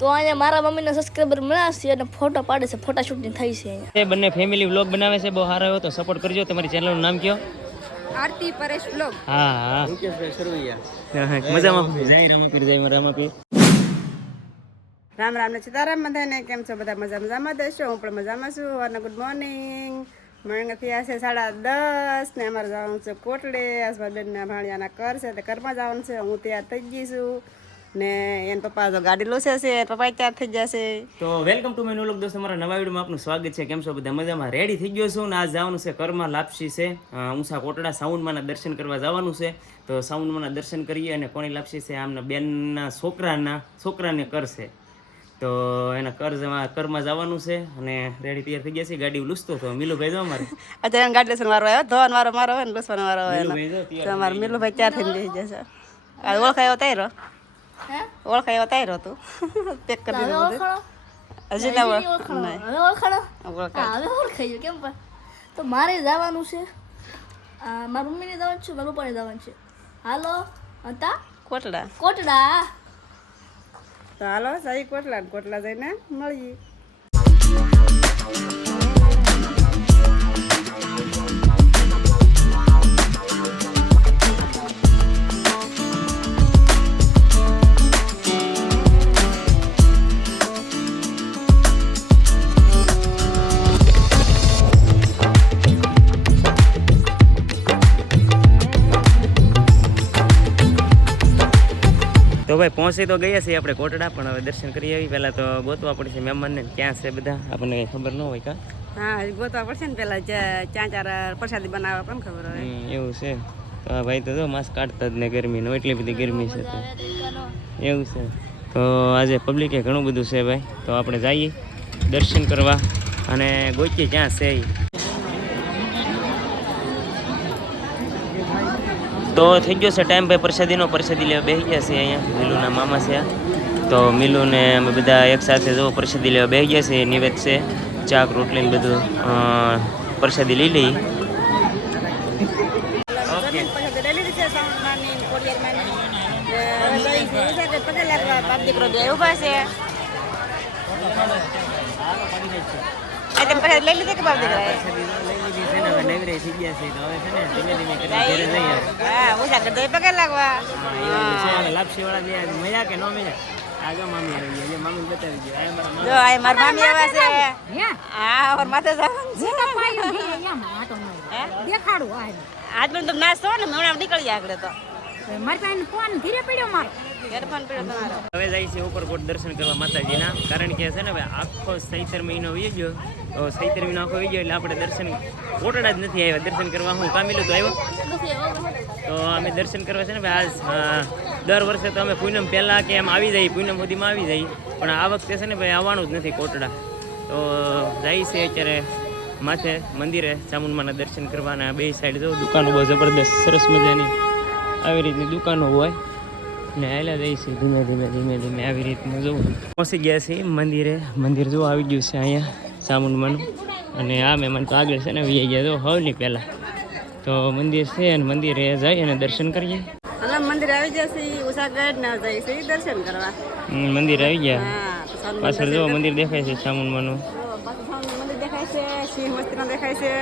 તો અહીંયા મારા મમ્મીના સબસ્ક્રાઈબર મળ્યા છે અને ફોટો પાડે છે ફોટા શૂટિંગ થઈ છે અહીંયા. એ બંને ફેમિલી વ્લોગ બનાવે છે બહુ સારો એવો તો સપોર્ટ કરજો તમારી ચેનલનું નામ કયો? આરતી પરેશ વ્લોગ હા હા. મજામાં. જય રામાપીર જય રામાપીર રામ રામ ને સીતારામ બધાને કેમ છો બધા? મજા મજામાં દેશો હું પણ મજામાં છું. અને ગુડ મોર્નિંગ મોર્નિંગ થયા છે સાડા દસ ને અમારે જવાનું છે કોટડે. હસબન્ડના ભાણિયાના ઘર છે તે ઘરમાં જવાનું છે. હું તૈયાર થઈ ગઈ છું. ને એન પપ્પા તો ગાડી લોસે છે પપ્પા તૈયાર થઈ જશે. તો વેલકમ ટુ મેનુ લોક દોસ્તો મારા નવા વિડીયોમાં આપનું સ્વાગત છે. કેમ છો બધા? મજામાં? રેડી થઈ ગયો છું ને આજ જવાનું છે કર્મા લાપસી છે. ઊંસા કોટડા સાઉન્ડમાંના દર્શન કરવા જવાનું છે. તો સાઉન્ડમાંના દર્શન કરીએ અને કોની લાપસી છે આમના બેનના છોકરાના છોકરાને કરશે તો એના કર્જમાં કરમાં જવાનું છે અને રેડી તૈયાર થઈ ગયા છે. ગાડી લૂસતો તો. મિલુભાઈ જો અમારે. અત્યારે ગાડી લેસન વારો આવ્યો. ધોવાનો વારો મારો હોય ને લૂસવાનો જો તો અમારે મિલુભાઈ તૈયાર થઈને બેસી જશે. ઓળખાયો તાયરો ઓળખાયો તાયરો તું. પેક કરી દીધું હજી ના હજી હવે ઓળખાય. હા હવે ઓળખાઈ ગયું કેમ પણ? તો મારે જવાનું છે. આ, મારા મમ્મીને જવાનું છે મારા પપ્પાને જવાનું છે. હાલો હતા કોટડા. કોટડા? તો હાલો સાઈ કોટલા કોટલા જઈને મળીએ. તો ભાઈ પહોંચી તો ગયા છીએ આપણે કોટડા પણ હવે દર્શન કરી આવી. પહેલાં તો ગોતવા પડશે મહેમાનને. ક્યાં છે બધા? આપણને કંઈ ખબર ન હોય કા? હા ગોતવા પડશે ને પેલા ચાર ચાર પ્રસાદી બનાવવા પણ ખબર હોય. એવું છે. તો ભાઈ તો જો માસ્ક કાઢતા જ ને ગરમીનો એટલી બધી ગરમી છે તો. એવું છે. તો આજે પબ્લિકે ઘણું બધું છે ભાઈ. તો આપણે જઈએ દર્શન કરવા. અને ગોચી ક્યાં છે તો થઈ ગયો છે ટાઈમ ભાઈ પ્રસાદીનો, પ્રસાદી લેવા બેસી ગયા છે અહીંયા. મિલુના મામા છે. તો મિલુને અમે બધા એકસાથે જો પ્રસાદી લેવા બેસી ગયા છે નિવેદ છે, ચાક, રોટલી ને બધું. પ્રસાદી લઈ લઈ. ઓકે દીકરો ઊભા છે. એ તમે પ્રસાદી લઈ લીધી કે બાપ દેખાડું આ આટલું તો નાસ્તો ને હમણાં નીકળી આગળ તો. મારી પાસે ફોન ધીરે પડ્યો મારો. હવે જાય છે ઉપરકોટ દર્શન કરવા માતાજીના. કારણ કે છે ને ભાઈ આખો સૈતર મહિનો વી ગયો. તો સૈતર મહિનો આખો વી ગયો એટલે આપણે દર્શન કોટડા જ નથી આવ્યા. દર્શન કરવા હું કામિલું તો આવ્યો. તો અમે દર્શન કરવા છે ને ભાઈ આજ દર વર્ષે તો અમે પૂનમ પહેલાં કે એમ આવી જઈએ પૂનમ સુધીમાં આવી જઈએ પણ આ વખતે છે ને ભાઈ આવવાનું જ નથી કોટડા. તો જાય છે અત્યારે માથે મંદિરે ચામુંડમાના દર્શન કરવાના. બે સાઈડ જો દુકાનો બહુ જબરદસ્ત, સરસ મજાની. આવી રીતની દુકાનો હોય. ને જાય છે ધીમે ધીમે ધીમે ધીમે આવી રીતનું જોવું. પહોંચી ગયા છે મંદિરે. મંદિર જો આવી ગયું છે અહીંયા ચામુંડમાનું અને આ મહેમાન તો આગળ છે ને વી ગયા જો હવની પહેલાં. તો મંદિર છે અને મંદિરે જઈ અને દર્શન કરીએ. મંદિર આવી જશે ઉષાગઢ ના જઈ દર્શન કરવા. મંદિર આવી ગયા. તો પાછળ જો મંદિર દેખાય છે ચામુંડમાનું મંદિર દેખાય છે સિંહ દેખાય છે.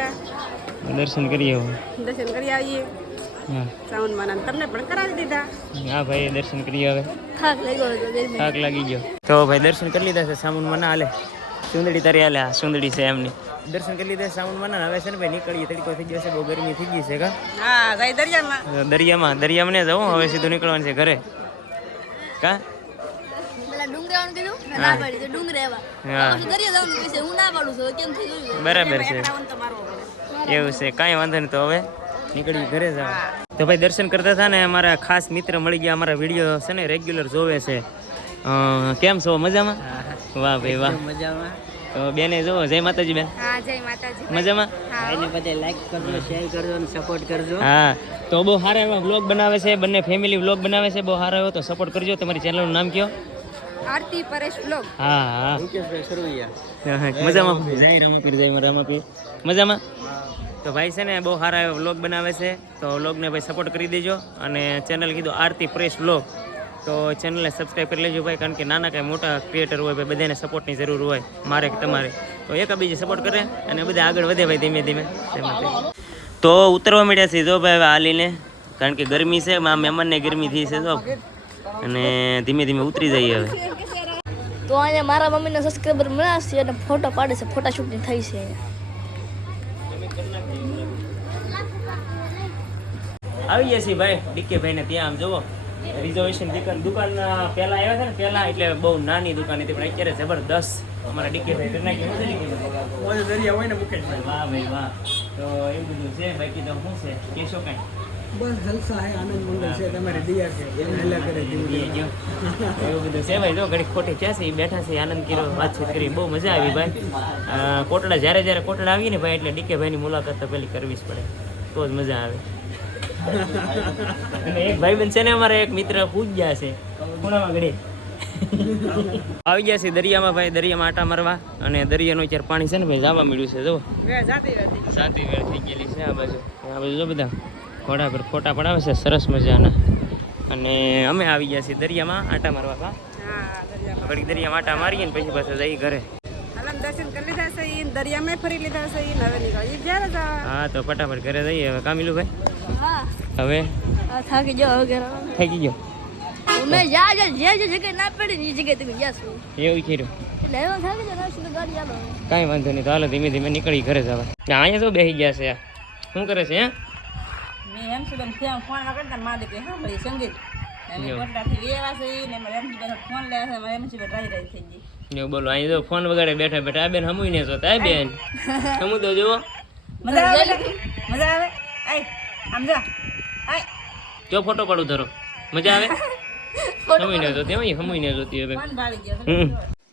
દર્શન કરીએ દર્શન કરી આવીએ. હા સાઉન્ડમાં તમને પણ કરાવી દીધા. હા ભાઈ દર્શન કરીએ હવે. થાક લાગ્યો ગયો થાક લાગી ગયો. તો ભાઈ દર્શન કરી લીધા છે શ્રાવણ ના હાલે. સુંદડી તારી હાલે આ સુંદડી છે એમની. દર્શન કરી લીધા શ્રાવણ ના હવે છે ને ભાઈ નીકળીએ. તડકો થઈ ગયો છે બહુ ગરમી થઈ ગઈ છે કા? હા દરિયામાં. દરિયામાં. દરિયામાં ને જવું હવે સીધું નીકળવાનું છે ઘરે. કા? હા. હું. બરાબર છે. એવું છે કાંઈ વાંધો નહીં તો હવે. નીકળી ઘરે જાવ તો ભાઈ દર્શન કરતા હતા ને અમારા ખાસ મિત્ર મળી ગયા અમારા વીડિયો છે ને રેગ્યુલર જોવે છે. કેમ છો? મજામાં? વાહ ભાઈ વાહ. મજામાં. તો બેને જો જય માતાજી બેન. હા જય માતાજી. મજામાં? એને બધે લાઈક કરજો શેર કરજો અને સપોર્ટ કરજો. હા તો બહુ સારા એવા વ્લોગ બનાવે છે બંને ફેમિલી વ્લોગ બનાવે છે બહુ સારા એવો તો સપોર્ટ કરજો. તમારી ચેનલનું નામ કયો? આરતી પરેશ બ્લોગ હા હા. મજામાં? જય રમાપીર જય રમાપીર. મજામાં? તો ભાઈ છે ને બહુ સારા એવા વ્લોગ બનાવે છે. તો વ્લોગને ભાઈ સપોર્ટ કરી દેજો અને ચેનલ કીધું આરતી પ્રેસ વ્લોગ તો ચેનલને સબસ્ક્રાઈબ કરી લેજો ભાઈ, કારણ કે નાના કાંઈ મોટા ક્રિએટર હોય ભાઈ, બધાને સપોર્ટની જરૂર હોય, મારે કે તમારે. તો એકાબીજે સપોર્ટ કરે અને બધા આગળ વધે ભાઈ ધીમે ધીમે. તો ઉતરવા મળ્યા છે જો ભાઈ હાલીને, કારણ કે ગરમી છે આ મહેમાનને ગરમી થઈ છે જો. અને ધીમે ધીમે ઉતરી જઈએ હવે. તો અહીંયા મારા મમ્મીના સબસ્ક્રાઈબર મળ્યા છે અને ફોટો પાડે છે ફોટા શૂટિંગ થઈ છે અહીંયા. આવી જશે ભાઈ ડીકે ભાઈને ત્યાં આમ જુઓ. રિઝર્વેશન દુકાન દુકાન પહેલા આવ્યા હતા ને પહેલા એટલે બહુ નાની દુકાન હતી પણ અત્યારે જબરદસ્ત અમારા ડીકે ભાઈ કરી નાખી? હોય ને વાહ ભાઈ વાહ. તો એવું બધું છે બાકી તો શું છે? કેશો કાંઈ. બસ જલસા હે આનંદ મંગલ છે તમારે દિયા કે એમ હેલા કરે એવું બધું છે ભાઈ જો ઘડી ખોટી છે એ બેઠા છે આનંદ કર્યો વાતચીત કરી બહુ મજા આવી ભાઈ. કોટડા જ્યારે જ્યારે કોટડા આવીએ ને ભાઈ એટલે ડીકે ભાઈની મુલાકાત તો પેલી કરવી જ પડે. તો જ મજા આવે. અને એક ભાઈબંધ છે ને અમારા એક મિત્ર પૂજ્યા છે. ખૂણામાં ઘડી આવી ગયા છે દરિયામાં ભાઈ દરિયામાં આટા મારવા. અને દરિયાનું અત્યારે પાણી છે ને ભાઈ જવા મળ્યું છે જો વે જાતી શાંતિ થઈ ગયેલી છે આ બાજુ. આ બાજુ જો બધા. ઘોડા પર ફોટા પડાવે છે સરસ મજાના. અને અમે આવી ગયા છીએ દરિયામાં આટા મારવા હા દરિયામાં આટા મારીએ ને પછી પાછા જઈ ઘરે. દર્શન કરી લીધા છે ઈ દરિયામાં ફરી લીધા છે હવે નીકળી હા તો ફટાફટ ઘરે જઈએ. હવે કામિલું ભાઈ હા. હવે? થાકી ગયો હવે ઘરે. ગયો? મેં જા જા જે જે જગ્યાએ ના પડે એ જગ્યાએ તમે એવું કર્યું એટલે હવે થાકી જાઓ સીધું ગાડી આલો કાંઈ વાંધો નહીં તો હાલો ધીમે ધીમે નીકળી ઘરે જવા. અહીંયા તો બેસી ગયા છે. શું કરે છે હે? મેં એમ સુબેન ફોન ફોન કરતા મા દીકરી સાંભળી સંગીત બોલો અહીં તો ફોન વગાડે બેઠા બેઠા આ બેન હમુઈ ને જોતા આ બેન હમુ તો જુઓ મજા આવે મજા આવે આય આમ જા આય જો ફોટો પાડું ધરો મજા આવે હમુઈ ને જોતી હમુઈ હમુઈ ને જોતી હવે ફોન ભાળી ગયો હમ.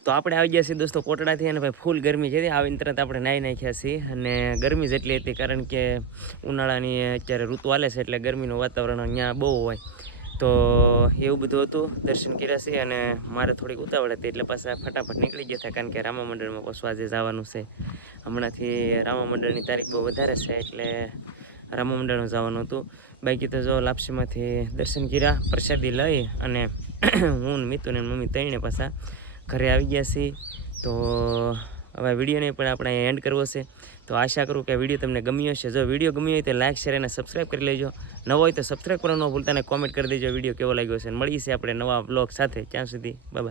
તો આપણે આવી ગયા છીએ દોસ્તો કોટડાથી અને ભાઈ ફૂલ ગરમી છે. આવીને તરત આપણે નાહી નાખ્યા છીએ અને ગરમી જેટલી હતી, કારણ કે ઉનાળાની અત્યારે ઋતુ હાલે છે એટલે ગરમીનું વાતાવરણ અહીંયા બહુ હોય. તો એવું બધું હતું, દર્શન કર્યા છે અને મારે થોડીક ઉતાવળ હતી એટલે પાછા ફટાફટ નીકળી ગયા હતા, કારણ કે રામા મંડળમાં પાછું આજે જવાનું છે. હમણાંથી રામા મંડળની તારીખ બહુ વધારે છે એટલે રામા મંડળમાં જવાનું હતું. બાકી તો જો લાપસીમાંથી દર્શન કર્યા, પ્રસાદી લઈ અને હું મિતુને મમ્મી ત્રણે પાછા ઘરે આવી ગયા છીએ તો હવે વિડીયોને પણ આપણે એન્ડ કરવો છે. તો આશા કરું કે વીડિયો તમને ગમ્યો હશે. જો વીડિયો ગમ્યો હોય તો લાઇક શેર અને સબસ્ક્રાઈબ કરી લેજો. નવો હોય તો સબસ્ક્રાઈબ કરવાનું ન ભૂલતા અને કોમેન્ટ કરી દેજો વીડિયો કેવો લાગ્યો છે. મળીએ છીએ આપણે નવા બ્લોગ સાથે. ત્યાં સુધી બાય